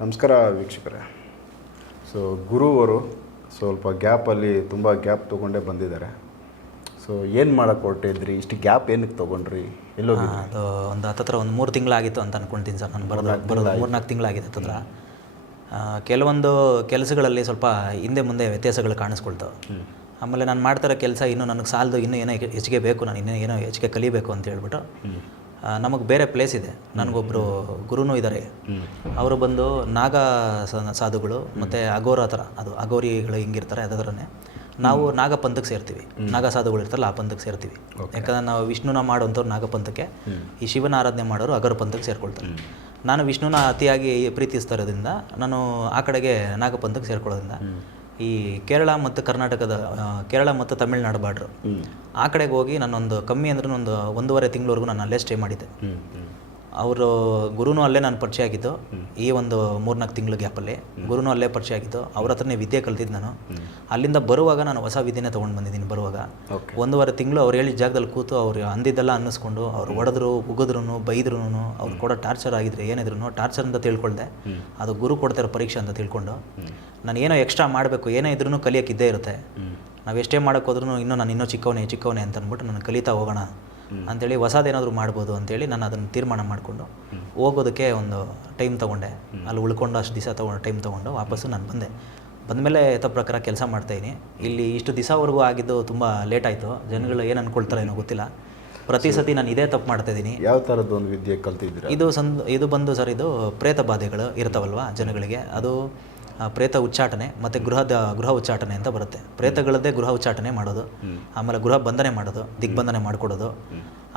ನಮಸ್ಕಾರ ವೀಕ್ಷಕರೇ. ಸೊ ಗುರುವರು ಸ್ವಲ್ಪ ಗ್ಯಾಪಲ್ಲಿ ತುಂಬ ಗ್ಯಾಪ್ ತೊಗೊಂಡೇ ಬಂದಿದ್ದಾರೆ. ಸೊ ಏನು ಮಾಡೋಕ್ಕೆ ಹೊರಟಿದ್ರಿ ಇಷ್ಟು ಗ್ಯಾಪ್ ಏನಕ್ಕೆ ತೊಗೊಂಡ್ರಿ? ಎಲ್ಲೋ ಅದು ಒಂದು ಹತ್ತತ್ರ ಒಂದು ಮೂರು ತಿಂಗಳಾಗಿತ್ತು ಅಂತ ಅನ್ಕೊಂತೀನಿ ಸರ್ ನಾನು. ಬರೋದು ಬರೋದು ಮೂರ್ನಾಲ್ಕು ತಿಂಗಳಾಗಿದೆ ಹತ್ತತ್ರ. ಕೆಲವೊಂದು ಕೆಲಸಗಳಲ್ಲಿ ಸ್ವಲ್ಪ ಹಿಂದೆ ಮುಂದೆ ವ್ಯತ್ಯಾಸಗಳು ಕಾಣಿಸ್ಕೊಳ್ತಾವೆ. ಆಮೇಲೆ ನಾನು ಮಾಡ್ತಿರೋ ಕೆಲಸ ಇನ್ನೂ ನನಗೆ ಸಾಲದು ಇನ್ನೂ ಏನೋ ಹೆಚ್ಚಿಗೆ ಬೇಕು ನಾನು ಇನ್ನೂ ಏನೋ ಹೆಚ್ಚಿಗೆ ಕಲಿಬೇಕು ಅಂತ ಹೇಳ್ಬಿಟ್ಟು ನಮಗೆ ಬೇರೆ ಪ್ಲೇಸ್ ಇದೆ. ನನಗೊಬ್ಬರು ಗುರುನೂ ಇದ್ದಾರೆ ಅವರು ಬಂದು ನಾಗ ಸಾಧುಗಳು ಮತ್ತು ಅಗೋರ ಥರ ಅದು ಅಗೋರಿಗಳು ಹಿಂಗಿರ್ತಾರೆ ಅದೇ ಥರನೇ ನಾವು ನಾಗಪಂಥಕ್ಕೆ ಸೇರ್ತೀವಿ. ನಾಗ ಸಾಧುಗಳು ಇರ್ತಾರಲ್ಲ ಆ ಪಂಥಕ್ಕೆ ಸೇರ್ತೀವಿ. ಯಾಕಂದ್ರೆ ನಾವು ವಿಷ್ಣುನ ಮಾಡುವಂಥವ್ರು ನಾಗಪಂಥಕ್ಕೆ. ಈ ಶಿವನ ಆರಾಧನೆ ಮಾಡೋರು ಅಗರ ಪಂಥಕ್ಕೆ ಸೇರ್ಕೊಳ್ತಾರೆ. ನಾನು ವಿಷ್ಣುನ ಅತಿಯಾಗಿ ಪ್ರೀತಿಸ್ತಾ ಇರೋದ್ರಿಂದ ನಾನು ಆ ಕಡೆಗೆ ನಾಗಪಂಥಕ್ಕೆ ಸೇರ್ಕೊಳ್ಳೋದ್ರಿಂದ ಈ ಕೇರಳ ಮತ್ತು ಕರ್ನಾಟಕದ ಕೇರಳ ಮತ್ತು ತಮಿಳ್ನಾಡು ಬಾರ್ಡ್ರು. ಆ ಕಡೆಗೆ ಹೋಗಿ ನಾನೊಂದು ಕಮ್ಮಿ ಅಂದ್ರೆ ಒಂದು ಒಂದೂವರೆ ತಿಂಗಳವರೆಗೂ ನಾನು ಅಲ್ಲೇ ಸ್ಟೇ ಮಾಡಿದ್ದೆ. ಅವರು ಗುರುನೂ ಅಲ್ಲೇ ನಾನು ಪರಿಚಯ ಆಗಿದ್ದು ಈ ಒಂದು ಮೂರ್ನಾಲ್ಕು ತಿಂಗಳು ಗ್ಯಾಪಲ್ಲಿ ಗುರುನೂ ಅಲ್ಲೇ ಪರಿಚಯ ಆಗಿದ್ದು ಅವ್ರ ಹತ್ರನೇ ವಿದ್ಯೆ ಕಲ್ತಿದ್ದು ನಾನು. ಅಲ್ಲಿಂದ ಬರುವಾಗ ನಾನು ಹೊಸ ವಿದ್ಯೆನೇ ತೊಗೊಂಡು ಬಂದಿದ್ದೀನಿ ಬರುವಾಗ. ಒಂದೂವರೆ ತಿಂಗಳು ಅವ್ರು ಹೇಳಿದ ಜಾಗದಲ್ಲಿ ಕೂತು ಅವ್ರು ಅಂದಿದ್ದೆಲ್ಲ ಅನ್ನಿಸ್ಕೊಂಡು ಅವ್ರು ಹೊಡೆದ್ರು ಉಗಿದ್ರು ಬೈದ್ರು ಅವ್ರು ಕೊಡೋ ಟಾರ್ಚರ್ ಆಗಿದ್ರೆ ಏನಿದ್ರು ಟಾರ್ಚರ್ ಅಂತ ತಿಳ್ಕೊಳ್ದೆ. ಅದು ಗುರು ಕೊಡ್ತಾರೆ ಪರೀಕ್ಷೆ ಅಂತ ತಿಳ್ಕೊಂಡು. ನಾನು ಏನೋ ಎಕ್ಸ್ಟ್ರಾ ಮಾಡಬೇಕು ಏನೇ ಇದ್ರೂ ಕಲಿಯೋಕ್ಕಿದ್ದೇ ಇದ್ದೇ ಇರುತ್ತೆ. ನಾವು ಎಷ್ಟೇ ಮಾಡೋಕ್ಕೋದ್ರೂ ಇನ್ನೂ ನಾನು ಇನ್ನೂ ಚಿಕ್ಕವನೇ ಚಿಕ್ಕವನೇ ಅಂತ ಅಂದ್ಬಿಟ್ಟು ನಾನು ಕಲಿತಾ ಹೋಗೋಣ. ಅಂತೇಳಿ ಹೊಸದೇನಾದರೂ ಮಾಡ್ಬೋದು ಅಂತೇಳಿ ನಾನು ಅದನ್ನು ತೀರ್ಮಾನ ಮಾಡಿಕೊಂಡು ಹೋಗೋದಕ್ಕೆ ಒಂದು ಟೈಮ್ ತೊಗೊಂಡೆ. ಅಲ್ಲಿ ಉಳ್ಕೊಂಡು ಅಷ್ಟು ದಿವಸ ತೊಗೊಂಡು ಟೈಮ್ ತೊಗೊಂಡು ವಾಪಸ್ಸು ನಾನು ಬಂದೆ. ಬಂದಮೇಲೆ ಯಥ ಪ್ರಕಾರ ಕೆಲಸ ಮಾಡ್ತಾಯಿದ್ದೀನಿ ಇಲ್ಲಿ ಇಷ್ಟು ದಿವಸವರೆಗೂ ಆಗಿದ್ದು ತುಂಬ ಲೇಟ್ ಆಯಿತು. ಜನಗಳು ಏನು ಅಂದ್ಕೊಳ್ತಾರೆ ಏನೋ ಗೊತ್ತಿಲ್ಲ. ಪ್ರತಿ ಸತಿ ನಾನು ಇದೇ ತಪ್ಪು ಮಾಡ್ತಾಯಿದ್ದೀನಿ ಯಾವ ಥರದ್ದು ಒಂದು ವಿದ್ಯೆ ಕಲ್ತಿದ್ದೀರಾ? ಇದು ಸಂದ್ ಇದು ಬಂದು ಸರ್ ಇದು ಪ್ರೇತ ಬಾಧೆಗಳು ಇರ್ತಾವಲ್ವ ಜನಗಳಿಗೆ. ಅದು ಪ್ರೇತ ಉಚ್ಚಾಟನೆ ಮತ್ತು ಗೃಹದ ಗೃಹ ಉಚ್ಚಾಟನೆ ಅಂತ ಬರುತ್ತೆ. ಪ್ರೇತಗಳದ್ದೇ ಗೃಹ ಉಚ್ಚಾಟನೆ ಮಾಡೋದು. ಆಮೇಲೆ ಗೃಹ ಬಂಧನೆ ಮಾಡೋದು ದಿಗ್ಬಂಧನೆ ಮಾಡಿಕೊಡೋದು.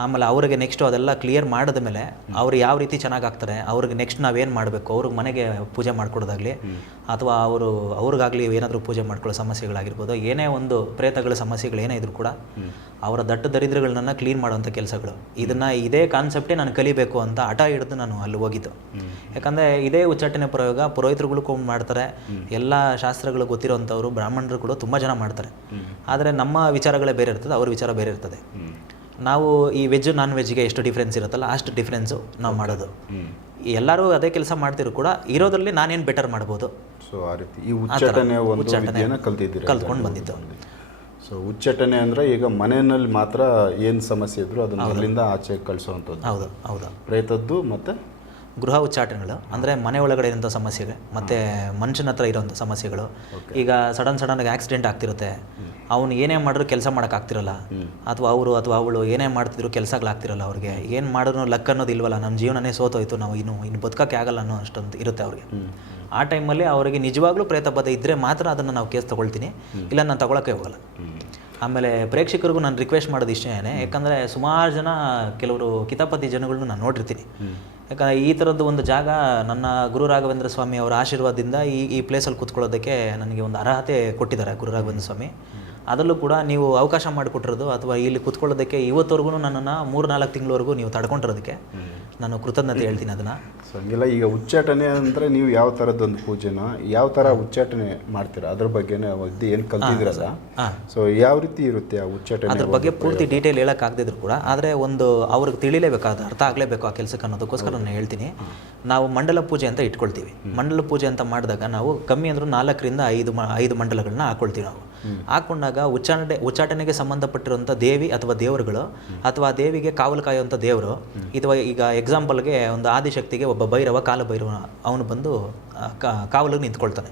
ಆಮೇಲೆ ಅವ್ರಿಗೆ ನೆಕ್ಸ್ಟು ಅದೆಲ್ಲ ಕ್ಲಿಯರ್ ಮಾಡಿದ ಮೇಲೆ ಅವ್ರು ಯಾವ ರೀತಿ ಚೆನ್ನಾಗಿ ಆಗ್ತಾರೆ ಅವ್ರಿಗೆ ನೆಕ್ಸ್ಟ್ ನಾವೇನು ಮಾಡಬೇಕು ಅವ್ರಿಗೆ ಮನೆಗೆ ಪೂಜೆ ಮಾಡ್ಕೊಡೋದಾಗಲಿ ಅಥವಾ ಅವರು ಅವ್ರಿಗಾಗಲಿ ಏನಾದರೂ ಪೂಜೆ ಮಾಡ್ಕೊಳ್ಳೋ ಸಮಸ್ಯೆಗಳಾಗಿರ್ಬೋದು ಏನೇ ಒಂದು ಪ್ರೇತಗಳ ಸಮಸ್ಯೆಗಳು ಏನೇ ಇದ್ರೂ ಕೂಡ ಅವರ ದಟ್ಟ ದರಿದ್ರಗಳನ್ನ ಕ್ಲೀನ್ ಮಾಡುವಂಥ ಕೆಲಸಗಳು. ಇದನ್ನು ಇದೇ ಕಾನ್ಸೆಪ್ಟೇ ನಾನು ಕಲಿಬೇಕು ಅಂತ ಹಠ ಹಿಡಿದು ನಾನು ಅಲ್ಲಿ ಹೋಗಿದ್ದು. ಯಾಕಂದರೆ ಇದೇ ಉಚ್ಚಾಟನೆ ಪ್ರಯೋಗ ಪುರೋಹಿತರುಗಳು ಕೂಡ ಮಾಡ್ತಾರೆ. ಎಲ್ಲ ಶಾಸ್ತ್ರಗಳು ಗೊತ್ತಿರೋವಂಥವ್ರು ಬ್ರಾಹ್ಮಣರು ಕೂಡ ತುಂಬ ಜನ ಮಾಡ್ತಾರೆ. ಆದರೆ ನಮ್ಮ ವಿಚಾರಗಳೇ ಬೇರೆ ಇರ್ತದೆ ಅವ್ರ ವಿಚಾರ ಬೇರೆ ಇರ್ತದೆ. ನಾವು ಈ ವೆಜ್ ನಾನ್ ವೆಜ್ಗೆ ಎಷ್ಟು ಡಿಫ್ರೆನ್ಸ್ ಇರುತ್ತಲ್ಲ ಅಷ್ಟು ಡಿಫ್ರೆನ್ಸು ನಾವು ಮಾಡೋದು. ಎಲ್ಲರೂ ಅದೇ ಕೆಲಸ ಮಾಡ್ತಿದ್ರು ಕೂಡ ಇರೋದ್ರಲ್ಲಿ ನಾನೇನು ಬೆಟರ್ ಮಾಡ್ಬೋದು? ಸೊ ಆ ರೀತಿ. ಈ ಉಚ್ಚಾಟನೆ ಕಲ್ತಿದ್ದೀರಾ ಕಲ್ತ್ಕೊಂಡು ಬಂದಿದ್ದು. ಸೊ ಉಚ್ಚಾಟನೆ ಅಂದರೆ ಈಗ ಮನೆಯಲ್ಲಿ ಮಾತ್ರ ಏನು ಸಮಸ್ಯೆ ಇದ್ರು ಅದನ್ನ ಅಲ್ಲಿಂದ ಆಚೆ ಕಳಿಸೋವಂಥದ್ದು ಹೌದು ಹೌದು. ಪ್ರೇತದ್ದು ಮತ್ತು ಗೃಹ ಉಚ್ಚಾಟನೆಗಳು ಅಂದರೆ ಮನೆ ಒಳಗಡೆ ಇರೋಂಥ ಸಮಸ್ಯೆಗಳು ಮತ್ತು ಮನುಷ್ಯನ ಹತ್ರ ಇರೋಂಥ ಸಮಸ್ಯೆಗಳು. ಈಗ ಸಡನ್ ಸಡನ್ನಾಗಿ ಆಕ್ಸಿಡೆಂಟ್ ಆಗ್ತಿರುತ್ತೆ. ಅವನು ಏನೇ ಮಾಡಿದ್ರು ಕೆಲಸ ಮಾಡೋಕ್ಕಾಗ್ತಿರಲ್ಲ ಅಥವಾ ಅವರು ಅಥವಾ ಅವಳು ಏನೇ ಮಾಡ್ತಿದ್ರು ಕೆಲಸಗಳಾಗ್ತಿರಲ್ಲ ಅವ್ರಿಗೆ. ಏನು ಮಾಡಿದ್ರು ಲಕ್ ಅನ್ನೋದು ಇಲ್ವಲ್ಲ ನಮ್ಮ ಜೀವನನೇ ಸೋತೋಯ್ತು ನಾವು ಇನ್ನು ಇನ್ನು ಬದುಕೋಕ್ಕೆ ಆಗಲ್ಲ ಅನ್ನೋ ಅಷ್ಟೊಂದು ಇರುತ್ತೆ ಅವ್ರಿಗೆ. ಆ ಟೈಮಲ್ಲಿ ಅವರಿಗೆ ನಿಜವಾಗ್ಲೂ ಪ್ರೇತಬದ್ಧ ಇದ್ದರೆ ಮಾತ್ರ ಅದನ್ನು ನಾವು ಕೇಸ್ ತೊಗೊಳ್ತೀನಿ. ಇಲ್ಲ ನಾನು ತಗೊಳಕ್ಕೆ ಹೋಗಲ್ಲ. ಆಮೇಲೆ ಪ್ರೇಕ್ಷಕರಿಗೂ ನಾನು ರಿಕ್ವೆಸ್ಟ್ ಮಾಡೋದು ಇಷ್ಟೇ ಯಾಕಂದರೆ ಸುಮಾರು ಜನ ಕೆಲವರು ಕಿತಾಪತಿ ಜನಗಳನ್ನ ನಾನು ನೋಡಿರ್ತೀನಿ. ಯಾಕಂದರೆ ಈ ಥರದ್ದು ಒಂದು ಜಾಗ ನನ್ನ ಗುರು ರಾಘವೇಂದ್ರ ಸ್ವಾಮಿ ಅವರ ಆಶೀರ್ವಾದದಿಂದ ಈ ಈ ಪ್ಲೇಸಲ್ಲಿ ಕೂತ್ಕೊಳ್ಳೋದಕ್ಕೆ ನನಗೆ ಒಂದು ಅರ್ಹತೆ ಕೊಟ್ಟಿದ್ದಾರೆ ಗುರು ರಾಘವೇಂದ್ರ ಸ್ವಾಮಿ. ಅದರಲ್ಲೂ ಕೂಡ ನೀವು ಅವಕಾಶ ಮಾಡಿಕೊಟ್ಟಿರೋದು ಅಥವಾ ಇಲ್ಲಿ ಕೂತ್ಕೊಳ್ಳೋದಕ್ಕೆ ಇವತ್ತವರೆಗೂ ನನ್ನನ್ನು ಮೂರು ನಾಲ್ಕು ತಿಂಗಳವರೆಗೂ ನೀವು ತಡ್ಕೊಂಡಿರೋದಕ್ಕೆ ನಾನು ಕೃತಜ್ಞತೆ ಹೇಳ್ತೀನಿ ಅದನ್ನು. ಸೊ ಹಂಗಿಲ್ಲ ಈಗ ಉಚ್ಚಾಟನೆ ಅಂದರೆ ನೀವು ಯಾವ ಥರದ್ದೊಂದು ಪೂಜೆನ ಯಾವ ಥರ ಉಚ್ಚಾಟನೆ ಮಾಡ್ತೀರಾ? ಅದ್ರ ಬಗ್ಗೆನೇ ಇದು ಏನು ಕಲ್ತಿದ್ದೀರಲ್ಲ? ಹಾಂ ಸೊ ಯಾವ ರೀತಿ ಇರುತ್ತೆ ಆ ಉಚ್ಚಾಟನೆ ಅದ್ರ ಬಗ್ಗೆ ಪೂರ್ತಿ ಡೀಟೇಲ್ ಹೇಳೋಕ್ಕಾಗದಿದ್ರು ಕೂಡ ಆದರೆ ಒಂದು ಅವ್ರಿಗೆ ತಿಳಿಲೇಬೇಕಾದ ಅರ್ಥ ಆಗಲೇಬೇಕು ಆ ಕೆಲಸಕ್ಕೆ ಅನ್ನೋದಕ್ಕೋಸ್ಕರ ನಾನು ಹೇಳ್ತೀನಿ. ನಾವು ಮಂಡಲ ಪೂಜೆ ಅಂತ ಇಟ್ಕೊಳ್ತೀವಿ. ಮಂಡಲ ಪೂಜೆ ಅಂತ ಮಾಡಿದಾಗ ನಾವು ಕಮ್ಮಿ ಅಂದರೂ ನಾಲ್ಕರಿಂದ ಐದು ಮ ಐದು ಮಂಡಲಗಳನ್ನ ಹಾಕೊಳ್ತೀವಿ ನಾವು. ಹಾಕೊಂಡಾಗ ಉಚ್ಚಾಟನೆ ಉಚ್ಚಾಟನೆಗೆ ಸಂಬಂಧಪಟ್ಟಿರುವಂಥ ದೇವಿ ಅಥವಾ ದೇವರುಗಳು ಅಥವಾ ದೇವಿಗೆ ಕಾವಲು ಕಾಯುವಂಥ ದೇವರು ಅಥವಾ ಈಗ ಎಕ್ಸಾಂಪಲ್ಗೆ ಒಂದು ಆದಿಶಕ್ತಿಗೆ ಒಬ್ಬ ಭೈರವ, ಕಾಲ ಭೈರವ, ಅವನು ಬಂದು ಕಾವಲು ನಿಂತ್ಕೊಳ್ತಾನೆ.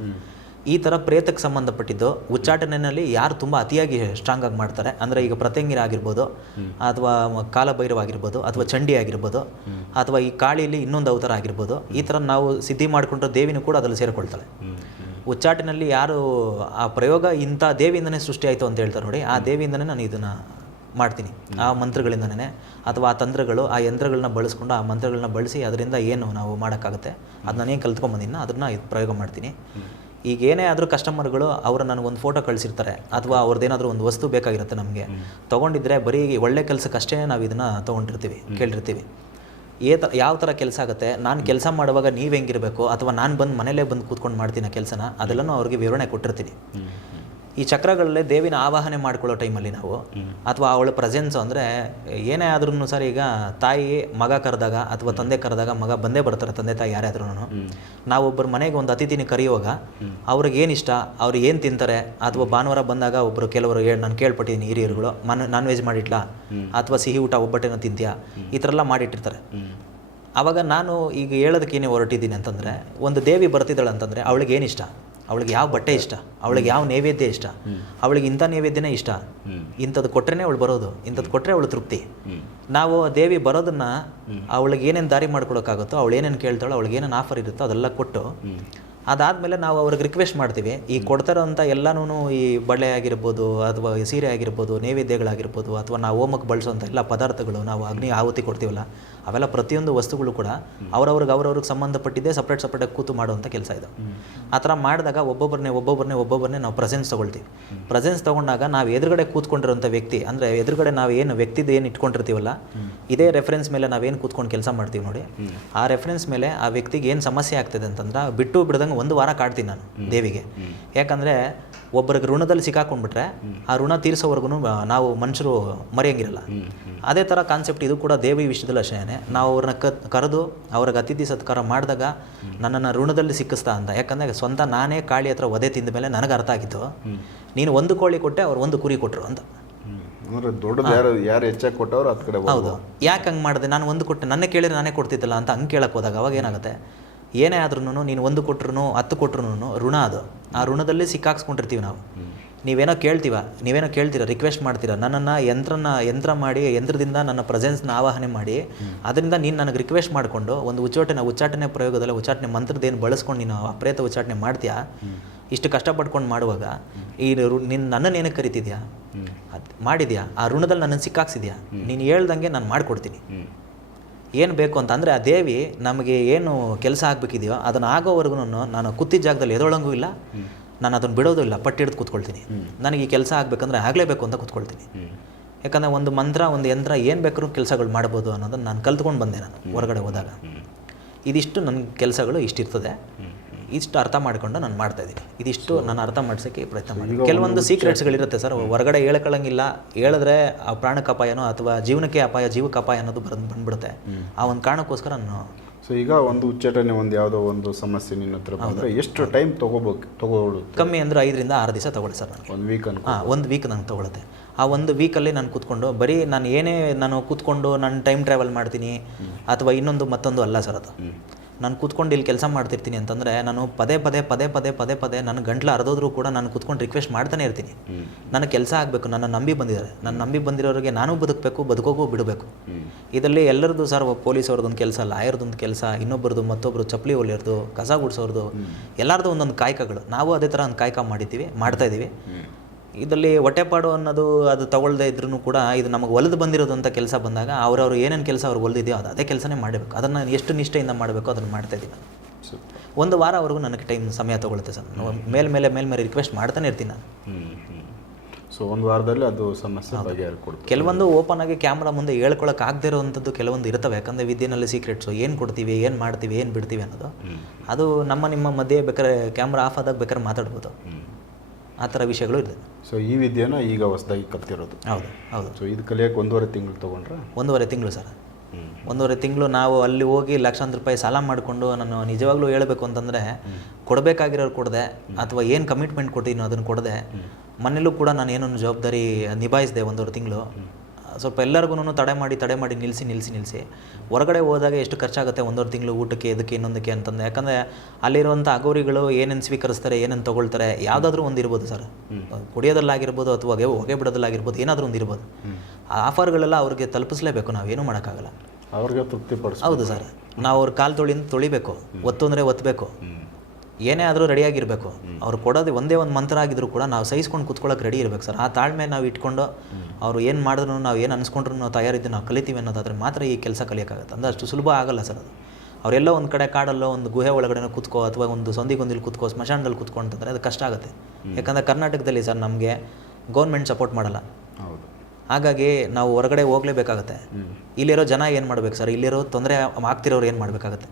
ಈ ಥರ ಪ್ರೇತಕ್ಕೆ ಸಂಬಂಧಪಟ್ಟಿದ್ದು ಉಚ್ಚಾಟನೆಯಲ್ಲಿ ಯಾರು ತುಂಬ ಅತಿಯಾಗಿ ಸ್ಟ್ರಾಂಗ್ ಆಗಿ ಮಾಡ್ತಾರೆ. ಅಂದರೆ ಈಗ ಪ್ರತ್ಯಂಗಿರ ಆಗಿರ್ಬೋದು, ಅಥವಾ ಕಾಲಭೈರವ ಆಗಿರ್ಬೋದು, ಅಥವಾ ಚಂಡಿ ಆಗಿರ್ಬೋದು, ಅಥವಾ ಈ ಕಾಳಿಯಲ್ಲಿ ಇನ್ನೊಂದು ಅವತಾರ ಆಗಿರ್ಬೋದು, ಈ ಥರ ನಾವು ಸಿದ್ಧಿ ಮಾಡಿಕೊಂಡ್ರೆ ದೇವಿನೂ ಕೂಡ ಅದರಲ್ಲಿ ಸೇರಿಕೊಳ್ತಾಳೆ. ಉಚ್ಚಾಟನಲ್ಲಿ ಯಾರು ಆ ಪ್ರಯೋಗ ಇಂಥ ದೇವಿಯಿಂದನೇ ಸೃಷ್ಟಿ ಆಯಿತು ಅಂತ ಹೇಳ್ತಾರೆ ನೋಡಿ. ಆ ದೇವಿಯಿಂದನೇ ನಾನು ಇದನ್ನು ಮಾಡ್ತೀನಿ. ಆ ಮಂತ್ರಗಳಿಂದನೇ ಅಥವಾ ಆ ತಂತ್ರಗಳು ಆ ಯಂತ್ರಗಳನ್ನ ಬಳಸ್ಕೊಂಡು ಆ ಮಂತ್ರಗಳನ್ನ ಬಳಸಿ ಅದರಿಂದ ಏನು ನಾವು ಮಾಡೋಕ್ಕಾಗುತ್ತೆ. ಅದು ನಾನೇನು ಕಲ್ತ್ಕೊಂಬಂದಿನ ಅದನ್ನು ಇದು ಪ್ರಯೋಗ ಮಾಡ್ತೀನಿ. ಈಗ ಏನೇ ಆದರೂ ಕಸ್ಟಮರ್ಗಳು ಅವರು ನನಗೊಂದು ಫೋಟೋ ಕಳಿಸಿರ್ತಾರೆ ಅಥವಾ ಅವ್ರದ್ದೇನಾದರೂ ಒಂದು ವಸ್ತು ಬೇಕಾಗಿರುತ್ತೆ ನಮಗೆ. ತೊಗೊಂಡಿದ್ರೆ ಬರೀ ಒಳ್ಳೆ ಕೆಲಸಕ್ಕಷ್ಟೇ ನಾವು ಇದನ್ನು ತೊಗೊಂಡಿರ್ತೀವಿ ಕೇಳಿರ್ತೀವಿ. ಏ ಥರ ಯಾವ ಥರ ಕೆಲಸ ಆಗುತ್ತೆ? ನಾನು ಕೆಲಸ ಮಾಡುವಾಗ ನೀವು ಹೆಂಗಿರಬೇಕು? ಅಥವಾ ನಾನು ಬಂದು ಮನೇಲೇ ಬಂದು ಕೂತ್ಕೊಂಡು ಮಾಡ್ತೀನಿ ಆ ಕೆಲಸನ? ಅದೆಲ್ಲನೂ ಅವ್ರಿಗೆ ವಿವರಣೆ ಕೊಟ್ಟಿರ್ತೀನಿ. ಈ ಚಕ್ರಗಳಲ್ಲೇ ದೇವಿನ ಆವಾಹನೆ ಮಾಡ್ಕೊಳ್ಳೋ ಟೈಮಲ್ಲಿ ನಾವು ಅಥವಾ ಅವಳ ಪ್ರೆಸೆನ್ಸ್ ಅಂದರೆ ಏನೇ ಆದ್ರೂ ಸರ್ ಈಗ ತಾಯಿ ಮಗ ಕರೆದಾಗ ಅಥವಾ ತಂದೆ ಕರೆದಾಗ ಮಗ ಬಂದೇ ಬರ್ತಾರೆ ತಂದೆ ತಾಯಿ ಯಾರಾದ್ರೂ ನಾವು ಒಬ್ಬರ ಮನೆಗೆ ಒಂದು ಅತಿಥಿನ ಕರೆಯುವಾಗ ಅವ್ರಿಗೆ ಏನು ಇಷ್ಟ ಅವ್ರು ಏನು ತಿಂತಾರೆ ಅಥವಾ ಭಾನುವಾರ ಬಂದಾಗ ಒಬ್ಬರು ಕೆಲವರು ಹೇಳಿ ನಾನು ಕೇಳ್ಪಟ್ಟಿದ್ದೀನಿ ಹಿರಿಯರುಗಳು ಮನ್ ನಾನ್ ವೆಜ್ ಮಾಡಿಟ್ಲಾ ಅಥವಾ ಸಿಹಿ ಊಟ ಒಬ್ಬಟ್ಟೆನ ತಿಂತೀಯಾ? ಈ ಥರ ಎಲ್ಲ ಮಾಡಿಟ್ಟಿರ್ತಾರೆ. ಆವಾಗ ನಾನು ಈಗ ಹೇಳೋದಕ್ಕೇನೆ ಹೊರಟಿದ್ದೀನಿ ಅಂತಂದರೆ ಒಂದು ದೇವಿ ಬರ್ತಿದ್ದಾಳೆ ಅಂತಂದರೆ ಅವಳಿಗೆ ಏನಿಷ್ಟ? ಇಷ್ಟ ಅವಳಿಗೆ ಯಾವ ಬಟ್ಟೆ ಇಷ್ಟ? ಅವಳಿಗೆ ಯಾವ ನೈವೇದ್ಯ ಇಷ್ಟ? ಅವಳಿಗೆ ಇಂಥ ನೈವೇದ್ಯನೇ ಇಷ್ಟ. ಇಂಥದ್ದು ಕೊಟ್ರೇ ಅವಳು ಬರೋದು. ಇಂಥದ್ದು ಕೊಟ್ಟರೆ ಅವಳು ತೃಪ್ತಿ. ನಾವು ದೇವಿ ಬರೋದನ್ನ ಅವಳಿಗೆ ಏನೇನು ದಾರಿ ಮಾಡ್ಕೊಡೋಕ್ಕಾಗುತ್ತೋ ಅವಳು ಏನೇನು ಕೇಳ್ತಾಳೋ, ಅವಳಿಗೆ ಏನೇನು ಆಫರ್ ಇರುತ್ತೋ ಅದೆಲ್ಲ ಕೊಟ್ಟು ಅದಾದಮೇಲೆ ನಾವು ಅವ್ರಿಗೆ ರಿಕ್ವೆಸ್ಟ್ ಮಾಡ್ತೀವಿ. ಈ ಕೊಡ್ತಾರೋಂಥ ಎಲ್ಲನೂ ಈ ಬಳೆ ಆಗಿರ್ಬೋದು ಅಥವಾ ಸೀರೆ ಆಗಿರ್ಬೋದು, ನೈವೇದ್ಯಗಳಾಗಿರ್ಬೋದು ಅಥವಾ ನಾವು ಹೋಮಕ್ಕೆ ಬಳಸೋಂಥ ಎಲ್ಲ ಪದಾರ್ಥಗಳು, ನಾವು ಅಗ್ನಿ ಆಹುತಿ ಕೊಡ್ತೀವಲ್ಲ ಅವೆಲ್ಲ ಪ್ರತಿಯೊಂದು ವಸ್ತುಗಳು ಕೂಡ ಅವ್ರವ್ರಿಗೆ ಅವ್ರವ್ರಿಗೆ ಸಂಬಂಧಪಟ್ಟಿದ್ದೇ ಸಪ್ರೇಟ್ ಸಪ್ರೇಟಾಗಿ ಕೂತು ಮಾಡುವಂಥ ಕೆಲಸ ಇದು. ಆ ಥರ ಮಾಡಿದಾಗ ಒಬ್ಬೊಬ್ಬರನ್ನೇ ಒಬ್ಬೊಬ್ಬರನ್ನೇ ಒಬ್ಬೊಬ್ಬರನ್ನೇ ನಾವು ಪ್ರೆಸೆನ್ಸ್ ತೊಗೊಳ್ತೀವಿ. ಪ್ರೆಸೆನ್ಸ್ ತೊಗೊಂಡಾಗ ನಾವು ಎದುರುಗಡೆ ಕೂತ್ಕೊಂಡಿರುವಂಥ ವ್ಯಕ್ತಿ ಅಂದರೆ ಎದುರುಗಡೆ ನಾವು ಏನು ವ್ಯಕ್ತಿದು ಏನು ಇಟ್ಕೊಂಡಿರ್ತೀವಲ್ಲ ಇದೇ ರೆಫರೆನ್ಸ್ ಮೇಲೆ ನಾವೇನು ಕೂತ್ಕೊಂಡು ಕೆಲಸ ಮಾಡ್ತೀವಿ ನೋಡಿ. ಆ ರೆಫರೆನ್ಸ್ ಮೇಲೆ ಆ ವ್ಯಕ್ತಿಗೆ ಏನು ಸಮಸ್ಯೆ ಆಗ್ತದೆ ಅಂತಂದ್ರೆ ಬಿಟ್ಟು ಬಿಡ್ದಂಗೆ ಒಂದು ವಾರ ಕಾಡ್ತೀನಿ ನಾನು ದೇವಿಗೆ. ಯಾಕಂದರೆ ಒಬ್ಬರಿಗೆ ಋಣದಲ್ಲಿ ಸಿಕ್ಕಾಕೊಂಡ್ಬಿಟ್ರೆ ಆ ಋಣ ತೀರಿಸೋವರೆಗೂ ನಾವು ಮನುಷ್ಯರು ಮರೆಯಂಗಿರಲ್ಲ. ಅದೇ ಥರ ಕಾನ್ಸೆಪ್ಟ್ ಇದು ಕೂಡ ದೇವಿ ವಿಷಯದಲ್ಲಿ ಅಷ್ಟೇ. ನಾವು ಅವ್ರನ್ನ ಕರೆದು ಅವ್ರಿಗೆ ಅತಿಥಿ ಸತ್ಕಾರ ಮಾಡಿದಾಗ ನನ್ನನ್ನು ಋಣದಲ್ಲಿ ಸಿಕ್ಕಿಸ್ತಾ ಅಂತ. ಯಾಕಂದರೆ ಸ್ವಂತ ನಾನೇ ಕಾಳಿ ಹತ್ರ ಒದೆ ತಿಂದ ಮೇಲೆ ನನಗೆ ಅರ್ಥ ಆಗಿತ್ತು. ನೀನು ಒಂದು ಕೋಳಿ ಕೊಟ್ಟೆ ಅವ್ರು ಒಂದು ಕುರಿ ಕೊಟ್ಟರು ಅಂತ. ಹೌದು. ಯಾಕೆ ಹಂಗೆ ಮಾಡಿದೆ? ನಾನು ಒಂದು ಕೊಟ್ಟೆ. ನನ್ನ ಕೇಳಿದ್ರೆ ನಾನೇ ಕೊಡ್ತಿದ್ದಲ್ಲ ಅಂತ ಹಂಗೆ ಕೇಳಕ್ಕೆ ಹೋದಾಗ ಅವಾಗ ಏನಾಗುತ್ತೆ? ಏನೇ ಆದ್ರೂ ನೀನು ಒಂದು ಕೊಟ್ರು ಹತ್ತು ಕೊಟ್ರು ಋಣ ಅದು. ಆ ಋಣದಲ್ಲಿ ಸಿಕ್ಕಾಕ್ಸ್ಕೊಂಡಿರ್ತೀವಿ ನಾವು. ನೀವೇನೋ ಕೇಳ್ತೀವ ನೀವೇನೋ ಕೇಳ್ತೀರ ರಿಕ್ವೆಸ್ಟ್ ಮಾಡ್ತೀರ ನನ್ನನ್ನು ಯಂತ್ರನ ಯಂತ್ರ ಮಾಡಿ ಯಂತ್ರದಿಂದ ನನ್ನ ಪ್ರೆಸೆನ್ಸ್ನ ಆವಾಹನೆ ಮಾಡಿ ಅದರಿಂದ ನೀನು ನನಗೆ ರಿಕ್ವೆಸ್ಟ್ ಮಾಡಿಕೊಂಡು ಒಂದು ಉಚ್ಚಾಟನೆ ಉಚ್ಚಾಟನೆ ಪ್ರಯೋಗದಲ್ಲಿ ಉಚ್ಚಾಟನೆ ಮಂತ್ರದೇನು ಬಳಸ್ಕೊಂಡು ನೀನು ಆ ಪ್ರೇತ ಉಚ್ಚಾಟನೆ ಮಾಡ್ತೀಯಾ? ಇಷ್ಟು ಕಷ್ಟಪಡ್ಕೊಂಡು ಮಾಡುವಾಗ ಈ ಋ ನಿನ್ನ ನನ್ನನ್ನು ಏನಕ್ಕೆ ಕರಿತಿದ್ಯಾ? ಅದು ಮಾಡಿದ್ಯಾ? ಆ ಋಣದಲ್ಲಿ ನನ್ನನ್ನು ಸಿಕ್ಕಾಕ್ಸಿದ್ಯಾ? ನೀನು ಹೇಳ್ದಂಗೆ ನಾನು ಮಾಡಿಕೊಡ್ತೀನಿ. ಏನು ಬೇಕು ಅಂತಂದರೆ ಆ ದೇವಿ ನಮಗೆ ಏನು ಕೆಲಸ ಆಗಬೇಕಿದೆಯೋ ಅದನ್ನು ಆಗೋವರೆಗೂ ನಾನು ಕೂತಿದ್ದ ಜಾಗದಲ್ಲಿ ಎದೊಳಂಗೂ ಇಲ್ಲ. ನಾನು ಅದನ್ನು ಬಿಡೋದು ಇಲ್ಲ ಪಟ್ಟಿ ಹಿಡ್ದು ಕೂತ್ಕೊಳ್ತೀನಿ. ನನಗೆ ಈ ಕೆಲಸ ಆಗಬೇಕಂದ್ರೆ ಆಗಲೇಬೇಕು ಅಂತ ಕೂತ್ಕೊಳ್ತೀನಿ. ಯಾಕಂದರೆ ಒಂದು ಮಂತ್ರ ಒಂದು ಯಂತ್ರ ಏನು ಬೇಕಾದ್ರೂ ಕೆಲಸಗಳು ಮಾಡ್ಬೋದು ಅನ್ನೋದನ್ನು ನಾನು ಕಲ್ತ್ಕೊಂಡು ಬಂದೆ ನಾನು ಹೊರಗಡೆ ಹೋದಾಗ. ಇದಿಷ್ಟು ನನ್ನ ಕೆಲಸಗಳು ಇಷ್ಟಿರ್ತದೆ. ಇಷ್ಟು ಅರ್ಥ ಮಾಡಿಕೊಂಡು ನಾನು ಮಾಡ್ತಾ ಇದ್ದೀನಿ. ಇದಿಷ್ಟು ನಾನು ಅರ್ಥ ಮಾಡ್ಸೋಕ್ಕೆ ಪ್ರಯತ್ನ ಮಾಡಿ ಕೆಲವೊಂದು ಸೀಕ್ರೆಟ್ಸ್ಗಳಿರುತ್ತೆ ಸರ್ ಹೊರಗಡೆ ಹೇಳ್ಕೊಳ್ಳಂಗಿಲ್ಲ. ಹೇಳಿದ್ರೆ ಆ ಪ್ರಾಣಕ್ಕೆ ಅಪಾಯನೋ ಅಥವಾ ಜೀವನಕ್ಕೆ ಅಪಾಯ ಜೀವಕ್ಕೆ ಅಪಾಯ ಅನ್ನೋದು ಬಂದು ಬಂದ್ಬಿಡುತ್ತೆ. ಆ ಒಂದು ಕಾರಣಕ್ಕೋಸ್ಕರ ನಾನು ಸೊ ಈಗ ಒಂದು ಉಚ್ಚಾಟನೆ ಒಂದು ಯಾವುದೋ ಒಂದು ಸಮಸ್ಯೆ ನಿನ್ನ ಹತ್ರ ಬಂದರೆ ಎಷ್ಟು ಟೈಮ್ ತೊಗೋಬೇಕು ತೊಗೊಳ್ಳು ಕಮ್ಮಿ ಅಂದರೆ ಐದರಿಂದ ಆರು ದಿವಸ ತೊಗೊಳ್ಳಿ ಸರ್ ಒಂದು ವೀಕ್ ಅನ್ಕೊ ಹಾಂ ಒಂದು ವೀಕ್ ನಂಗೆ ತೊಗೊಳುತ್ತೆ. ಆ ಒಂದು ವೀಕಲ್ಲಿ ನಾನು ಕೂತ್ಕೊಂಡು ಬರೀ ನಾನು ಏನೇ ನಾನು ಕೂತ್ಕೊಂಡು ನಾನು ಟೈಮ್ ಟ್ರಾವೆಲ್ ಮಾಡ್ತೀನಿ ಅಥವಾ ಇನ್ನೊಂದು ಮತ್ತೊಂದು ಅಲ್ಲ ಸರ್ ಅದು. ನಾನು ಕೂತ್ಕೊಂಡು ಇಲ್ಲಿ ಕೆಲಸ ಮಾಡ್ತಿರ್ತೀನಿ ಅಂತಂದರೆ ನಾನು ಪದೇ ಪದೇ ಪದೇ ಪದೇ ಪದೇ ಪದೇ ನನ್ನ ಗಂಟ್ಲು ಅರ್ಧೋದ್ರೂ ಕೂಡ ನಾನು ಕೂತ್ಕೊಂಡು ರಿಕ್ವೆಸ್ಟ್ ಮಾಡ್ತಾನೆ ಇರ್ತೀನಿ. ನನಗೆ ಕೆಲಸ ಆಗಬೇಕು ನನ್ನ ನಂಬಿ ಬಂದಿದ್ದಾರೆ. ನನ್ನ ನಂಬಿ ಬಂದಿರೋರಿಗೆ ನಾನು ಬದುಕಬೇಕು ಬದುಕೋಗೂ ಬಿಡಬೇಕು. ಇದರಲ್ಲಿ ಎಲ್ಲರದ್ದು ಸರ್ ಪೊಲೀಸ್ ಪೊಲೀಸವ್ರದ್ದೊಂದು ಕೆಲಸ ಲಾಯರ್ದೊಂದು ಕೆಲಸ ಇನ್ನೊಬ್ಬರದು ಮತ್ತೊಬ್ಬರು ಚಪ್ಪಲಿ ಹೊಲಿಯೋರ್ದು ಕಸ ಗುಡಿಸೋರ್ದು ಎಲ್ಲರದ್ದು ಒಂದೊಂದು ಕಾಯಕಗಳು. ನಾವು ಅದೇ ಥರ ಒಂದು ಕಾಯಕ ಮಾಡಿದ್ದೀವಿ ಮಾಡ್ತಾ ಇದ್ದೀವಿ. ಇದರಲ್ಲಿ ಹೊಟ್ಟೆಪಾಡು ಅನ್ನೋದು ಅದು ತಗೊಳ್ಳದೇ ಇದ್ರೂ ಕೂಡ ಇದು ನಮಗೆ ಒಲಿದು ಬಂದಿರೋದು ಅಂತ ಕೆಲಸ ಬಂದಾಗ ಅವ್ರವ್ರು ಏನೇನು ಕೆಲಸ ಅವ್ರು ಒಲಿದಿದೆಯೋ ಅದು ಅದೇ ಕೆಲಸನೇ ಮಾಡಬೇಕು. ಅದನ್ನು ಎಷ್ಟು ನಿಷ್ಠೆಯಿಂದ ಮಾಡಬೇಕು ಅದನ್ನು ಮಾಡ್ತಾ ಇದ್ದೀನಿ. ಒಂದು ಒಂದು ಅವ್ರಿಗೂ ನನಗೆ ಟೈಮ್ ಸಮಯ ತೊಗೊಳುತ್ತೆ ಸರ್. ಮೇಲೆ ಮೇಲೆ ಮೇಲೆ ಮೇಲೆ ರಿಕ್ವೆಸ್ಟ್ ಮಾಡ್ತಾನೆ ಇರ್ತೀನಿ ನಾನು. ಸೊ ಒಂದು ವಾರದಲ್ಲಿ ಅದು ಸಮಸ್ಯೆ ಕೆಲವೊಂದು ಓಪನ್ ಆಗಿ ಕ್ಯಾಮ್ರಾ ಮುಂದೆ ಹೇಳ್ಕೊಳಕ್ಕೆ ಆಗದೆ ಇರೋವಂಥದ್ದು ಕೆಲವೊಂದು ಇರ್ತವೆ. ಯಾಕಂದರೆ ವಿದ್ಯೆನಲ್ಲಿ ಸೀಕ್ರೆಟ್ಸು ಏನು ಕೊಡ್ತೀವಿ ಏನು ಮಾಡ್ತೀವಿ ಏನು ಬಿಡ್ತೀವಿ ಅನ್ನೋದು. ಅದು ನಮ್ಮ ನಿಮ್ಮ ಮಧ್ಯೆ ಬೇಕಾದ್ರೆ ಕ್ಯಾಮ್ರಾ ಆಫ್ ಆದಾಗ ಬೇಕಾದ್ರೆ ಮಾತಾಡ್ಬೋದು. ಆ ಥರ ವಿಷಯಗಳು ಇದೆ ಸೊ ಈ ವಿದ್ಯೆನ ಈಗ ಹೊಸದಾಗಿ ಕಲ್ತಿರೋದು. ಹೌದು ಹೌದು. ಸೊ ಇದು ಕಲಿಯೋಕೆ ಒಂದೂವರೆ ತಿಂಗಳು ತೊಗೊಂಡ್ರೆ? ಒಂದೂವರೆ ತಿಂಗಳು ಸರ್. ಒಂದೂವರೆ ತಿಂಗಳು ನಾವು ಅಲ್ಲಿ ಹೋಗಿ ಲಕ್ಷಾಂತರ ರೂಪಾಯಿ ಸಾಲ ಮಾಡಿಕೊಂಡು ನಾನು ನಿಜವಾಗ್ಲೂ ಹೇಳಬೇಕು ಅಂತಂದರೆ ಕೊಡಬೇಕಾಗಿರೋರು ಕೊಡದೆ ಅಥವಾ ಏನು ಕಮಿಟ್ಮೆಂಟ್ ಕೊಟ್ಟಿದ್ದೀನೋ ಅದನ್ನು ಕೊಡದೆ ಮನೇಲೂ ಕೂಡ ನಾನು ಏನೊಂದು ಜವಾಬ್ದಾರಿ ನಿಭಾಯಿಸಿದೆ ಒಂದೂವರೆ ತಿಂಗಳು. ಸ್ವಲ್ಪ ಎಲ್ಲರಿಗೂ ತಡೆ ಮಾಡಿ ತಡೆ ಮಾಡಿ ನಿಲ್ಲಿಸಿ ನಿಲ್ಲಿಸಿ ನಿಲ್ಲಿಸಿ ಹೊರಗಡೆ ಹೋದಾಗ ಎಷ್ಟು ಖರ್ಚಾಗುತ್ತೆ ಒಂದೂವರೆ ತಿಂಗಳು ಊಟಕ್ಕೆ ಇದಕ್ಕೆ ಇನ್ನೊಂದಕ್ಕೆ ಅಂತಂದು ಯಾಕಂದರೆ ಅಲ್ಲಿರುವಂಥ ಅಗೌರಿಗಳು ಏನೇನು ಸ್ವೀಕರಿಸ್ತಾರೆ ಏನೇನು ತೊಗೊಳ್ತಾರೆ ಯಾವುದಾದ್ರೂ ಒಂದು ಇರ್ಬೋದು ಸರ್. ಕುಡಿಯೋದಲ್ಲಾಗಿರ್ಬೋದು ಅಥವಾ ಹೊಗೆ ಹೊಗೆ ಬಿಡೋದಲ್ಲಾಗಿರ್ಬೋದು ಏನಾದರೂ ಒಂದು ಇರ್ಬೋದು. ಆ ಆಫರ್ಗಳೆಲ್ಲ ಅವ್ರಿಗೆ ತಲುಪಿಸ್ಲೇಬೇಕು ನಾವೇನು ಮಾಡೋಕ್ಕಾಗಲ್ಲ. ಅವ್ರಿಗೆ ತೃಪ್ತಿ ಪಡಿಸ್ ಹೌದು ಸರ್. ನಾವು ಅವ್ರ ಕಾಲು ತೊಳಿಂದ ತೊಳಿಬೇಕು. ಒತ್ತು ಅಂದರೆ ಒತ್ತಬೇಕು ಏನೇ ಆದರೂ ರೆಡಿಯಾಗಿರಬೇಕು ಅವ್ರು ಕೊಡೋದು ಒಂದೇ ಒಂದು ಮಂತ್ರ ಆಗಿದ್ರು ಕೂಡ ನಾವು ಸಹಿಸ್ಕೊಂಡು ಕುತ್ಕೊಳ್ಳೋಕೆ ರೆಡಿ ಇರಬೇಕು ಸರ್. ಆ ತಾಳ್ಮೆ ನಾವು ಇಟ್ಕೊಂಡು ಅವರು ಏನು ಮಾಡಿದ್ರು ನಾವು ಏನು ಅನ್ಸ್ಕೊಂಡ್ರು ನಾವು ತಯಾರಿದ್ದು ನಾವು ಕಲಿತೀವಿ ಅನ್ನೋದಾದರೆ ಮಾತ್ರ ಈ ಕೆಲಸ ಕಲಿಯೋಕ್ಕಾಗುತ್ತೆ. ಅಂದರೆ ಅಷ್ಟು ಸುಲಭ ಆಗಲ್ಲ ಸರ್ ಅದು. ಅವರೆಲ್ಲ ಒಂದು ಕಡೆ ಕಾಡಲ್ಲೋ ಒಂದು ಗುಹೆ ಒಳಗಡೆ ಕೂತ್ಕೋ ಅಥವಾ ಒಂದು ಸಂದಿಗೊಂದಿಲಿ ಕೂತ್ಕೋ ಸ್ಮಶಾನದಲ್ಲಿ ಕೂತ್ಕೊ ಅಂತಂದರೆ ಅದು ಕಷ್ಟ ಆಗುತ್ತೆ. ಯಾಕಂದರೆ ಕರ್ನಾಟಕದಲ್ಲಿ ಸರ್ ನಮಗೆ ಗೌರ್ಮೆಂಟ್ ಸಪೋರ್ಟ್ ಮಾಡಲ್ಲ. ಹೌದು. ಹಾಗಾಗಿ ನಾವು ಹೊರಗಡೆ ಹೋಗಲೇಬೇಕಾಗತ್ತೆ. ಇಲ್ಲಿರೋ ಜನ ಏನು ಮಾಡ್ಬೇಕು ಸರ್? ಇಲ್ಲಿರೋ ತೊಂದರೆ ಆಗ್ತಿರೋರು ಏನು ಮಾಡಬೇಕಾಗತ್ತೆ?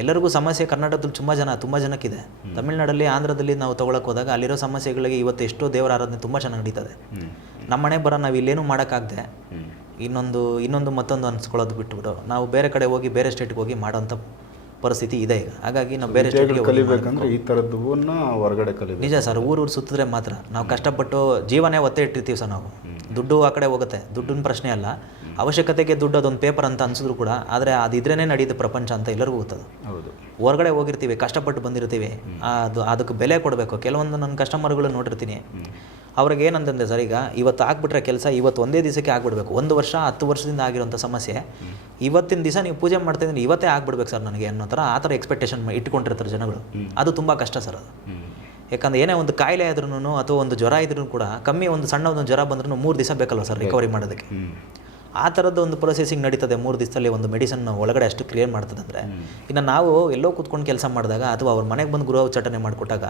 ಎಲ್ಲರಿಗೂ ಸಮಸ್ಯೆ ಕರ್ನಾಟಕದಲ್ಲಿ ತುಂಬ ಜನ ತುಂಬ ಜನಕ್ಕಿದೆ. ತಮಿಳ್ನಾಡಲ್ಲಿ ಆಂಧ್ರದಲ್ಲಿ ನಾವು ತೊಗೊಳಕ್ಕೆ ಹೋದಾಗ ಅಲ್ಲಿರೋ ಸಮಸ್ಯೆಗಳಿಗೆ ಇವತ್ತು ಎಷ್ಟೋ ದೇವರ ಆರಾಧನೆ ತುಂಬ ಚೆನ್ನಾಗಿ ನಡೀತದೆ. ನಮ್ಮ ಮನೆ ಬರೋ ನಾವು ಇಲ್ಲೇನೂ ಮಾಡೋಕ್ಕಾಗದೆ. ಇನ್ನೊಂದು ಇನ್ನೊಂದು ಮತ್ತೊಂದು ಅನ್ಸ್ಕೊಳ್ಳೋದು ಬಿಟ್ಬಿಟ್ಟು ನಾವು ಬೇರೆ ಕಡೆ ಹೋಗಿ ಬೇರೆ ಸ್ಟೇಟ್ಗೆ ಹೋಗಿ ಮಾಡೋಂಥ ಪರಿಸ್ಥಿತಿ ಇದೆ ಈಗ. ಹಾಗಾಗಿ ನಾವು ಬೇರೆ ಸ್ಟೇಟ್ಗೆ ಕಲಿಬೇಕಂದ್ರೆ ಈ ಥರದ್ದನ್ನ ಹೊರಗಡೆ ಕಲಿಬೇಕು. ನಿಜ ಸರ್ ಊರೂರು ಸುತ್ತಿದ್ರೆ ಮಾತ್ರ. ನಾವು ಕಷ್ಟಪಟ್ಟು ಜೀವನೇ ಒತ್ತೆ ಇಟ್ಟಿರ್ತೀವಿ ಸರ್ ನಾವು. ದುಡ್ಡು ಆ ಕಡೆ ಹೋಗುತ್ತೆ. ದುಡ್ಡಿನ ಪ್ರಶ್ನೆ ಅಲ್ಲ. ಅವಶ್ಯಕತೆಗೆ ದುಡ್ಡು ಅದೊಂದು ಪೇಪರ್ ಅಂತ ಅನ್ಸಿದ್ರು ಕೂಡ ಆದರೆ ಅದಿದ್ರೇ ನಡೆಯುತ್ತೆ ಪ್ರಪಂಚ ಅಂತ ಎಲ್ಲರಿಗೂ ಗೊತ್ತದು. ಹೌದು. ಹೊರಗಡೆ ಹೋಗಿರ್ತೀವಿ ಕಷ್ಟಪಟ್ಟು ಬಂದಿರ್ತೀವಿ. ಅದು ಅದಕ್ಕೆ ಬೆಲೆ ಕೊಡಬೇಕು. ಕೆಲವೊಂದು ನನ್ನ ಕಸ್ಟಮರ್ಗಳು ನೋಡಿರ್ತೀನಿ. ಅವ್ರಿಗೆ ಏನಂತಂದೆ ಸರ್ ಈಗ ಇವತ್ತು ಆಗ್ಬಿಟ್ರೆ ಕೆಲಸ ಇವತ್ತು ಒಂದೇ ದಿವಸಕ್ಕೆ ಆಗ್ಬಿಡ್ಬೇಕು. ಒಂದು ವರ್ಷ ಹತ್ತು ವರ್ಷದಿಂದ ಆಗಿರೋಂಥ ಸಮಸ್ಯೆ. ಇವತ್ತಿನ ದಿವಸ ನೀವು ಪೂಜೆ ಮಾಡ್ತಿದ್ರೆ ಇವತ್ತೇ ಆಗ್ಬಿಡ್ಬೇಕು ಸರ್ ನನಗೆ ಅನ್ನೋ ಥರ ಆ ಥರ ಎಕ್ಸ್ಪೆಕ್ಟೇಷನ್ ಇಟ್ಕೊಂಡಿರ್ತಾರೆ ಜನಗಳು. ಅದು ತುಂಬ ಕಷ್ಟ ಸರ್ ಅದು. ಯಾಕಂದ್ರೆ ಏನೇ ಒಂದು ಕಾಯಿಲೆ ಆದ್ರೂ ಅಥವಾ ಒಂದು ಜ್ವರ ಇದ್ರೂ ಕೂಡ ಕಮ್ಮಿ ಒಂದು ಸಣ್ಣ ಒಂದು ಜ್ವರ ಬಂದ್ರೂ ಮೂರು ದಿವಸ ಬೇಕಲ್ವ ಸರ್ ರಿಕವರಿ ಮಾಡೋದಕ್ಕೆ? ಆ ಥರದ್ದು ಒಂದು ಪ್ರೊಸೆಸಿಂಗ್ ನಡೀತದೆ. ಮೂರು ದಿವಸದಲ್ಲಿ ಒಂದು ಮೆಡಿಸನ್ ಒಳಗಡೆ ಅಷ್ಟು ಕ್ಲಿಯರ್ ಮಾಡ್ತದೆ ಅಂದರೆ ಇನ್ನು ನಾವು ಎಲ್ಲೋ ಕೂತ್ಕೊಂಡು ಕೆಲಸ ಮಾಡಿದಾಗ ಅಥವಾ ಅವ್ರ ಮನೆಗೆ ಬಂದು ಗೃಹ ಉಚ್ಚಾಟನೆ ಮಾಡಿಕೊಟ್ಟಾಗ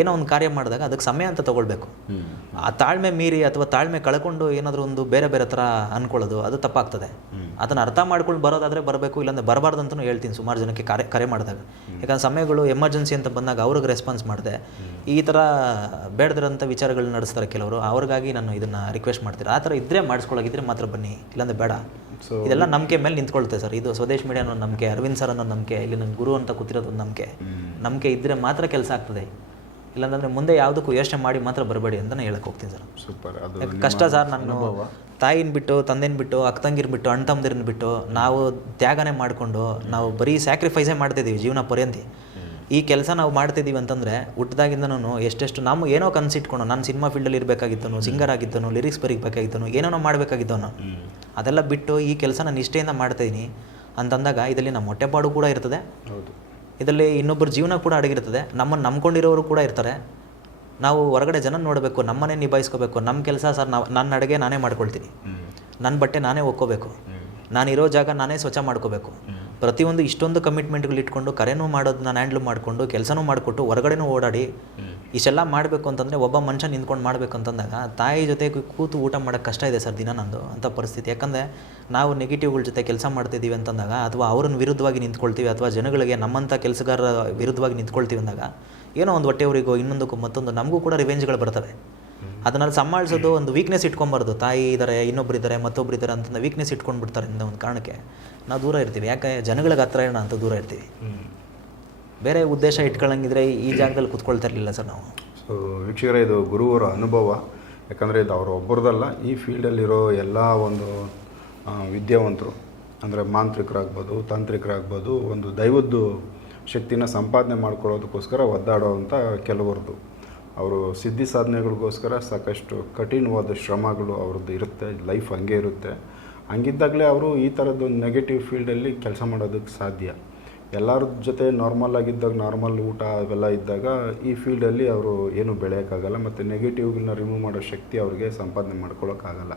ಏನೋ ಒಂದು ಕಾರ್ಯ ಮಾಡಿದಾಗ ಅದಕ್ಕೆ ಸಮಯ ಅಂತ ತೊಗೊಳ್ಬೇಕು. ಆ ತಾಳ್ಮೆ ಮೀರಿ ಅಥವಾ ತಾಳ್ಮೆ ಕಳ್ಕೊಂಡು ಏನಾದರೂ ಒಂದು ಬೇರೆ ಬೇರೆ ಥರ ಅಂದ್ಕೊಳ್ಳೋದು ಅದು ತಪ್ಪಾಗ್ತದೆ. ಅದನ್ನು ಅರ್ಥ ಮಾಡ್ಕೊಂಡು ಬರೋದಾದರೆ ಬರಬೇಕು ಇಲ್ಲಾಂದ್ರೆ ಬರಬಾರ್ದು ಅಂತಲೂ ಹೇಳ್ತೀನಿ ಸುಮಾರು ಜನಕ್ಕೆ ಕರೆ ಕರೆ ಮಾಡಿದಾಗ. ಯಾಕಂದ್ರೆ ಸಮಯಗಳು ಎಮರ್ಜೆನ್ಸಿ ಅಂತ ಬಂದಾಗ ಅವ್ರಿಗೆ ರೆಸ್ಪಾನ್ಸ್ ಮಾಡಿದೆ. ಈ ಥರ ಬೇಡದಿರೋಂಥ ವಿಚಾರಗಳನ್ನ ನಡೆಸ್ತಾರೆ ಕೆಲವರು. ಅವ್ರಿಗಾಗಿ ನಾನು ಇದನ್ನು ರಿಕ್ವೆಸ್ಟ್ ಮಾಡ್ತೀರಾ ಆ ಥರ ಇದ್ದರೆ ಮಾಡಿಸ್ಕೊಳ್ಳೋಗಿದ್ರೆ ಮಾತ್ರ ಬನ್ನಿ ಇಲ್ಲಾಂದ್ರೆ ಬೇಡ. ಇದೆಲ್ಲ ನಂಬಿಕೆ ಮೇಲೆ ನಿಂತ್ಕೊಳ್ತೆ ಸರ್. ಇದು ಸ್ವದೇಶ್ ಮೀಡಿಯಾ ಅನ್ನೋ ನಂಬಿಕೆ ಅರವಿಂದ್ ಸರ್ ಅನ್ನೋ ನಂಬಿಕೆ ಇಲ್ಲಿ ನನ್ನ ಗುರು ಅಂತ ಕೂತಿರೋದು ಒಂದು ನಂಬಿಕೆ. ನಂಬಿಕೆ ಇದ್ದರೆ ಮಾತ್ರ ಕೆಲಸ ಆಗ್ತದೆ. ಇಲ್ಲಾಂದ್ರೆ ಮುಂದೆ ಯಾವುದಕ್ಕೂ ಯೋಚನೆ ಮಾಡಿ ಮಾತ್ರ ಬರಬೇಡಿ ಅಂತ ನಾನು ಹೇಳಕ್ಕೆ ಹೋಗ್ತೀನಿ ಸರ್. ಸೂಪರ್. ಕಷ್ಟ ಸರ್ ನಾನು. ತಾಯಿನ ಬಿಟ್ಟು ತಂದೆನ ಬಿಟ್ಟು ಅಕ್ಕ ತಂಗಿರ್ ಬಿಟ್ಟು ಅಣ್ಣ ತಮ್ಮದಿರನ್ನ ಬಿಟ್ಟು ನಾವು ತ್ಯಾಗನೇ ಮಾಡಿಕೊಂಡು ನಾವು ಬರೀ ಸ್ಯಾಕ್ರಿಫೈಸೇ ಮಾಡ್ತಿದ್ದೀವಿ ಜೀವನ ಪರ್ಯಂತಿ. ಈ ಕೆಲಸ ನಾವು ಮಾಡ್ತಿದ್ದೀವಿ ಅಂತಂದರೆ ಹುಟ್ಟದಾಗಿಂದನೂ ಎಷ್ಟೆಷ್ಟು ನಾವು ಏನೋ ಕನಸಿಟ್ಕೊಂಡು ನಾನು ಸಿನಿಮಾ ಫೀಲ್ಡಲ್ಲಿ ಇರಬೇಕಾಗಿತ್ತು ಸಿಂಗರ್ ಆಗಿದ್ದನು ಲಿರಿಕ್ಸ್ ಬರೀಬೇಕಾಗಿದ್ದನು ಏನೇನೋ ಮಾಡಬೇಕಾಗಿದ್ದನು ಅದೆಲ್ಲ ಬಿಟ್ಟು ಈ ಕೆಲಸ ನಾನು ನಿಷ್ಠೆಯಿಂದ ಮಾಡ್ತಾಯಿದ್ದೀನಿ ಅಂತಂದಾಗ ಇದರಲ್ಲಿ ನಮ್ಮ ಹೊಟ್ಟೆಪಾಡು ಕೂಡ ಇರ್ತದೆ. ಹೌದು. ಇದರಲ್ಲಿ ಇನ್ನೊಬ್ಬರ ಜೀವನ ಕೂಡ ಅಡಗಿರ್ತದೆ. ನಮ್ಮನ್ನು ನಂಬ್ಕೊಂಡಿರೋರು ಕೂಡ ಇರ್ತಾರೆ. ನಾವು ಹೊರಗಡೆ ಜನ ನೋಡಬೇಕು ನಮ್ಮನ್ನೇ ನಿಭಾಯಿಸ್ಕೋಬೇಕು. ನಮ್ಮ ಕೆಲಸ ಸರ್ ನಾವು ನನ್ನ ಅಡುಗೆ ನಾನೇ ಮಾಡ್ಕೊಳ್ತೀನಿ. ನನ್ನ ಬಟ್ಟೆ ನಾನೇ ಒಕ್ಕೋಬೇಕು. ನಾನಿರೋ ಜಾಗ ನಾನೇ ಸ್ವಚ್ಛ ಮಾಡ್ಕೋಬೇಕು. ಪ್ರತಿಯೊಂದು ಇಷ್ಟೊಂದು ಕಮಿಟ್ಮೆಂಟ್ಗಳು ಇಟ್ಕೊಂಡು ಕರೆನೂ ಮಾಡೋದು ನಾನು ಹ್ಯಾಂಡ್ಲ್ ಮಾಡಿಕೊಂಡು ಕೆಲಸನೂ ಮಾಡಿಕೊಟ್ಟು ಹೊರಗಡೆನೂ ಓಡಾಡಿ ಇಷ್ಟೆಲ್ಲ ಮಾಡಬೇಕು ಅಂತಂದರೆ ಒಬ್ಬ ಮನುಷ್ಯ ನಿಂತ್ಕೊಂಡು ಮಾಡಬೇಕು ಅಂತಂದಾಗ ತಾಯಿ ಜೊತೆ ಕೂತು ಊಟ ಮಾಡೋಕ್ಕೆ ಕಷ್ಟ ಇದೆ ಸರ್ ದಿನ ನಂದು ಅಂಥ ಪರಿಸ್ಥಿತಿ. ಯಾಕಂದರೆ ನಾವು ನೆಗೆಟಿವ್ಗಳ ಜೊತೆ ಕೆಲಸ ಮಾಡ್ತಿದ್ದೀವಿ ಅಂತಂದಾಗ ಅಥವಾ ಅವ್ರನ್ನ ವಿರುದ್ಧವಾಗಿ ನಿಂತ್ಕೊಳ್ತೀವಿ ಅಥವಾ ಜನಗಳಿಗೆ ನಮ್ಮಂಥ ಕೆಲಸಗಾರರ ವಿರುದ್ಧವಾಗಿ ನಿಂತ್ಕೊಳ್ತೀವಿ ಅಂದಾಗ ಏನೋ ಒಂದು ಹೊಟ್ಟೆಯವರಿಗೋ ಇನ್ನೊಂದಕ್ಕೂ ಮತ್ತೊಂದು ನಮಗೂ ಕೂಡ ರಿವೆಂಜ್ಗಳು ಬರ್ತವೆ. ಅದನ್ನೆಲ್ಲ ಸಂಭಾಳಿಸೋದು ಒಂದು ವೀಕ್ನೆಸ್ ಇಟ್ಕೊಂಬಾರ್ದು. ತಾಯಿ ಇದ್ದಾರೆ ಇನ್ನೊಬ್ರು ಇದ್ದಾರೆ ಮತ್ತೊಬ್ರು ಅಂತಂದು ವೀಕ್ನೆಸ್ ಇಟ್ಕೊಂಡು ಬಿಡ್ತಾರೆ ಇಂದ ಒಂದು ಕಾರಣಕ್ಕೆ ನಾವು ದೂರ ಇರ್ತೀವಿ. ಯಾಕೆ? ಜನಗಳಿಗೆ ಹತ್ರ ಇರೋಣ ಅಂತ ದೂರ ಇರ್ತೀವಿ. ಬೇರೆ ಉದ್ದೇಶ ಇಟ್ಕೊಳ್ಳಂಗಿದ್ರೆ ಈ ಜಾಗದಲ್ಲಿ ಕುತ್ಕೊಳ್ತಾ ಇರಲಿಲ್ಲ ಸರ್ ನಾವು. ಸೊ ವೀಕ್ಷಕರೇ, ಇದು ಗುರುವರ ಅನುಭವ. ಯಾಕಂದರೆ ಇದು ಅವರು ಒಬ್ಬರದಲ್ಲ ಈ ಫೀಲ್ಡಲ್ಲಿರೋ ಎಲ್ಲ ಒಂದು ವಿದ್ಯಾವಂತರು, ಅಂದರೆ ಮಾಂತ್ರಿಕರಾಗ್ಬೋದು, ತಾಂತ್ರಿಕರಾಗ್ಬೋದು, ಒಂದು ದೈವದ್ದು ಶಕ್ತಿನ ಸಂಪಾದನೆ ಮಾಡ್ಕೊಳ್ಳೋದಕ್ಕೋಸ್ಕರ ಒದ್ದಾಡೋವಂಥ ಕೆಲವರದು. ಅವರು ಸಿದ್ಧಿ ಸಾಧನೆಗಳಿಗೋಸ್ಕರ ಸಾಕಷ್ಟು ಕಠಿಣವಾದ ಶ್ರಮಗಳು ಅವ್ರದ್ದು ಇರುತ್ತೆ, ಲೈಫ್ ಹಂಗೆ ಇರುತ್ತೆ. ಹಂಗಿದ್ದಾಗಲೇ ಅವರು ಈ ಥರದ್ದು ನೆಗೆಟಿವ್ ಫೀಲ್ಡಲ್ಲಿ ಕೆಲಸ ಮಾಡೋದಕ್ಕೆ ಸಾಧ್ಯ. ಎಲ್ಲರ ಜೊತೆ ನಾರ್ಮಲ್ ಆಗಿದ್ದಾಗ ನಾರ್ಮಲ್ ಊಟ ಅವೆಲ್ಲ ಇದ್ದಾಗ ಈ ಫೀಲ್ಡಲ್ಲಿ ಅವರು ಏನು ಬೆಳೆಯೋಕ್ಕಾಗಲ್ಲ ಮತ್ತು ನೆಗೆಟಿವ್ಗಳನ್ನ ರಿಮೂವ್ ಮಾಡೋ ಶಕ್ತಿ ಅವ್ರಿಗೆ ಸಂಪಾದನೆ ಮಾಡ್ಕೊಳ್ಳೋಕ್ಕಾಗಲ್ಲ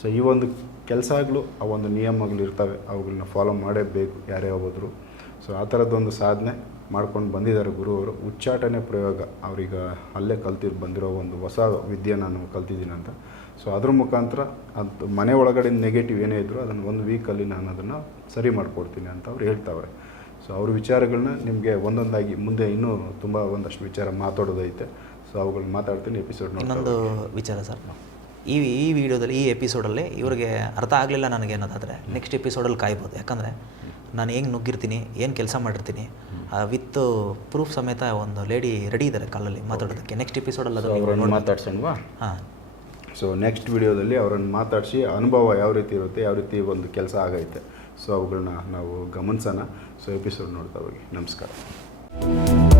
ಸೊ ಈ ಒಂದು ಕೆಲಸಗಳು, ಆ ಒಂದು ನಿಯಮಗಳು ಇರ್ತವೆ ಅವುಗಳನ್ನ ಫಾಲೋ ಮಾಡೇಬೇಕು ಯಾರೇ ಹೋದ್ರು. ಸೊ ಆ ಥರದ್ದೊಂದು ಸಾಧನೆ ಮಾಡ್ಕೊಂಡು ಬಂದಿದ್ದಾರೆ ಗುರುವರು ಉಚ್ಚಾಟನೆ ಪ್ರಯೋಗ. ಅವ್ರೀಗ ಅಲ್ಲೇ ಕಲ್ತಿರ್ ಬಂದಿರೋ ಒಂದು ಹೊಸ ವಿದ್ಯೆ ನಾನು ಕಲ್ತಿದ್ದೀನಿ ಅಂತ. ಸೊ ಅದ್ರ ಮುಖಾಂತರ ಅದು ಮನೆ ಒಳಗಡೆ ನೆಗೆಟಿವ್ ಏನೇ ಇದ್ದರೂ ಅದನ್ನು ಒಂದು ವೀಕಲ್ಲಿ ನಾನು ಅದನ್ನು ಸರಿ ಮಾಡಿಕೊಡ್ತೀನಿ ಅಂತ ಅವ್ರು ಹೇಳ್ತಾವ್ರೆ. ಸೊ ಅವ್ರ ವಿಚಾರಗಳನ್ನ ನಿಮಗೆ ಒಂದೊಂದಾಗಿ ಮುಂದೆ ಇನ್ನೂ ತುಂಬ ಒಂದಷ್ಟು ವಿಚಾರ ಮಾತಾಡೋದೈತೆ. ಸೊ ಅವುಗಳನ್ನ ಮಾತಾಡ್ತೀನಿ ಎಪಿಸೋಡ್ ಇನ್ನೊಂದು ವಿಚಾರ ಸರ್. ಈ ಈ ವಿಡಿಯೋದಲ್ಲಿ ಈ ಎಪಿಸೋಡಲ್ಲಿ ಇವರಿಗೆ ಅರ್ಥ ಆಗಲಿಲ್ಲ ನನಗೆ ಅನ್ನೋದಾದರೆ ನೆಕ್ಸ್ಟ್ ಎಪಿಸೋಡಲ್ಲಿ ಕಾಯ್ಬೋದು. ಯಾಕಂದರೆ ನಾನು ಹೆಂಗೆ ನುಗ್ಗಿರ್ತೀನಿ ಏನು ಕೆಲಸ ಮಾಡಿರ್ತೀನಿ ವಿತ್ ಪ್ರೂಫ್ ಸಮೇತ ಒಂದು ಲೇಡಿ ರೆಡಿ ಇದ್ದಾರೆ ಕಾಲಲ್ಲಿ ಮಾತಾಡೋದಕ್ಕೆ. ನೆಕ್ಸ್ಟ್ ಎಪಿಸೋಡಲ್ಲಿ ಅದು ನೀವು ಅವರನ್ನು ನೋಡಿ ಮಾತಾಡ್ಸೋಣವಾ? ಹಾಂ. ಸೊ ನೆಕ್ಸ್ಟ್ ವಿಡಿಯೋದಲ್ಲಿ ಅವರನ್ನು ಮಾತಾಡಿಸಿ ಅನುಭವ ಯಾವ ರೀತಿ ಇರುತ್ತೆ ಯಾವ ರೀತಿ ಒಂದು ಕೆಲಸ ಆಗೈತೆ. ಸೊ ಅವುಗಳನ್ನ ನಾವು ಗಮನಿಸೋಣ. ಸೊ ಎಪಿಸೋಡ್ ನೋಡ್ತಾ ಹೋಗಿ. ನಮಸ್ಕಾರ.